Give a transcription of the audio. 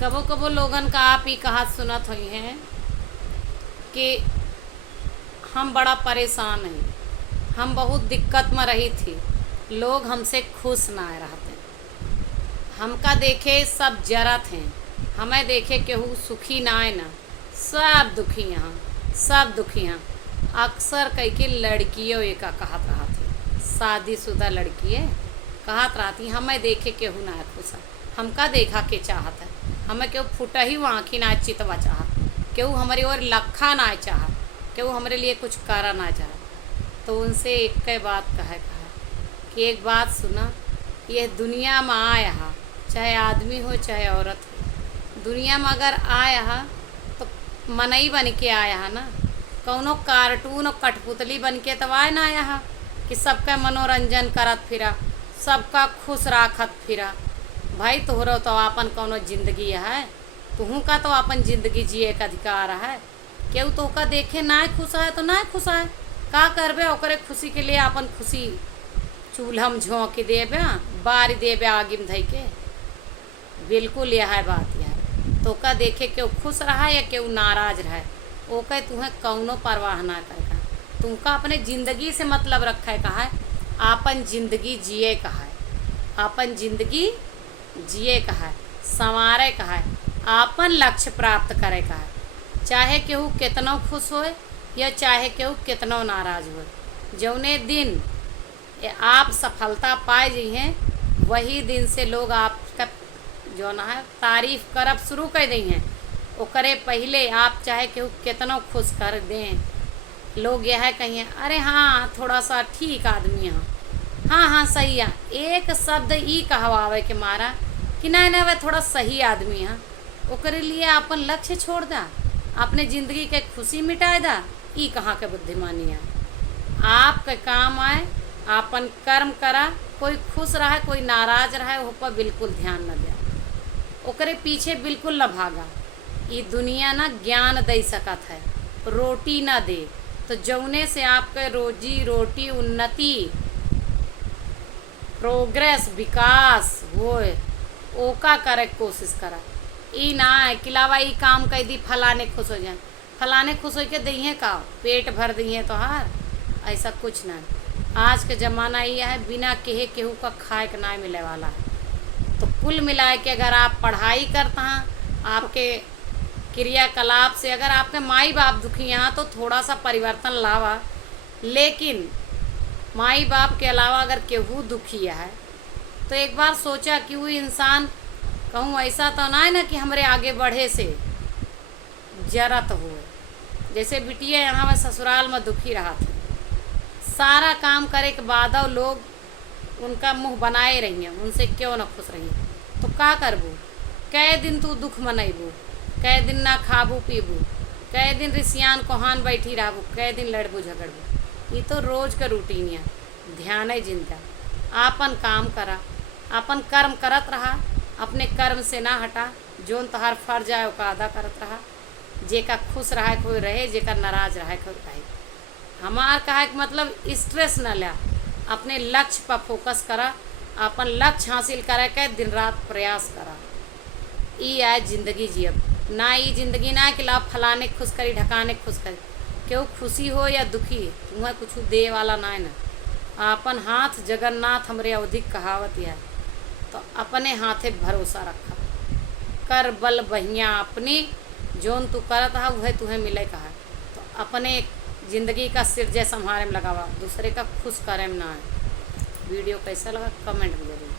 कबो कबो लोगन का आप ही कहात सुनत हुई हैं कि हम बड़ा परेशान हैं, हम बहुत दिक्कत में रही थी, लोग हमसे खुश ना रहते, हमका देखे सब जरत हैं, हमें देखे केहू सुखी ना आए ना, सब दुखी यहाँ, सब दुखी यहाँ। अक्सर कई के लड़कियों ये का कहत रहा थी, शादीशुदा लड़कियाँ कहत रहती हमें देखे केहू ना खुश है, हमका देखा के चाहत है, हमें केहू फुटा ही आँखी ना चितवा चाहत, केहू हमारी ओर लखा ना चाहत, केहू हमारे लिए कुछ करा ना चाहत। तो उनसे एक कई बात कहा कि एक बात सुना, ये दुनिया में आया हा, चाहे आदमी हो चाहे औरत हो, दुनिया में अगर आया हा तो मनई बन के आया हा ना, कौनो कार्टून और कठपुतली बन के तो आए ना आया हा कि सबका मनोरंजन करत फिरा, सबका खुश राखत फिरा। भाई तोहरो तो अपन कौनो जिंदगी है, तुहू का तो अपन जिंदगी जिए का अधिकार है। केहू तो का देखे ना खुश है तो ना खुश है, का करबे ओकरे खुशी के लिए अपन खुशी चूल्हा में झोंक देबे, बारी देबे आगे में धई के। बिल्कुल यह है बात, यह तो का देखे केहू खुश रहा या केहू नाराज रहा, ओके तुम्हें कौनो परवाह ना करेगा, तुमका अपने ज़िंदगी से मतलब रखा है, कहा है आपन ज़िंदगी जिए, कहा है आपन ज़िंदगी जिए, कहा है संवारे, कहा है आपन लक्ष्य प्राप्त करे, कहा है चाहे केहू कितनो खुश होए या चाहे केहू कितनो नाराज होए। जौने दिन आप सफलता पाए जी हैं वही दिन से लोग आपका जो ना है तारीफ़ करब शुरू कर दी हैं, ओकरे पहले आप चाहे केहू कितनो खुश कर दें, लोग यह है कहिए अरे हाँ थोड़ा सा ठीक आदमी है, हाँ हाँ सही है, एक शब्द ई कहवावे के मारा कि नहीं नहीं वह थोड़ा सही आदमी है, ओकरे लिए अपन लक्ष्य छोड़ दा, अपने ज़िंदगी के खुशी मिटाए दा, ई कहाँ के बुद्धिमानी है। आपके काम आए आपन कर्म करा, कोई खुश रहा कोई नाराज रहा वो पर बिल्कुल ध्यान न दे, ओकरे पीछे बिल्कुल न भागा। ये दुनिया ना ज्ञान दे सकत है, रोटी ना दे, तो जौने से आपके रोजी रोटी उन्नति प्रोग्रेस विकास होए ओका करे कोशिश करा। ई ना है किलावा ई काम कर दी फलाने खुश हो जाए, फलाने खुश हो के दही का पेट भर दी तो हार, ऐसा कुछ ना है। आज के ज़माना ये है बिना कहे केहू का खाए के ना मिले वाला है। तो कुल मिलाए के अगर आप पढ़ाई करता हैं, आपके क्रियाकलाप से अगर आपके माई बाप दुखी हैं तो थोड़ा सा परिवर्तन लावा, लेकिन माई बाप के अलावा अगर केहू दुखी है तो एक बार सोचा कि वो इंसान कहूँ ऐसा तो ना है ना कि हमारे आगे बढ़े से जरत हो। जैसे बिटिया यहाँ में ससुराल में दुखी रहा था, सारा काम करे के बाद लोग उनका मुंह बनाए रही हैं, उनसे क्यों ना खुश रही, तो का करबू, कै दिन तू दुख मनैबू, कै दिन ना खाबू पीबू, कै दिन रिसियान कोहान बैठी रहबू, कै दिन लड़बू झगड़बू। ये तो रोज का रूटीन है। ध्यान है जिनका आपन काम करा, अपन कर्म करत रहा, अपने कर्म से ना हटा, जोन तोहार फर्ज है ओका अदा करत रहा, जेका खुश रहा कोई रहे, जेका नाराज रहा कोई रहे। हमार कहा कि मतलब स्ट्रेस न लिया, अपने लक्ष्य पर फोकस करा, अपन लक्ष्य हासिल करे के दिन रात प्रयास करा। ई है जिंदगी जियब ना, ई जिंदगी ना कि ला फलाने खुश करी ढकाने खुश करी, क्यों खुशी हो या दुखी तुम्हें कुछ दे वाला ना है ना। अपन हाथ जगन्नाथ हमरे अवधिक कहावत है, तो अपने हाथे भरोसा रखा, कर बल बहिया अपनी, जोन तू करत हा वह तुम्हें मिले कहा। तो अपने ज़िंदगी का सिरजे संभारे में लगावा, दूसरे का खुश करे में ना है। वीडियो कैसा लगा कमेंट में जरूर।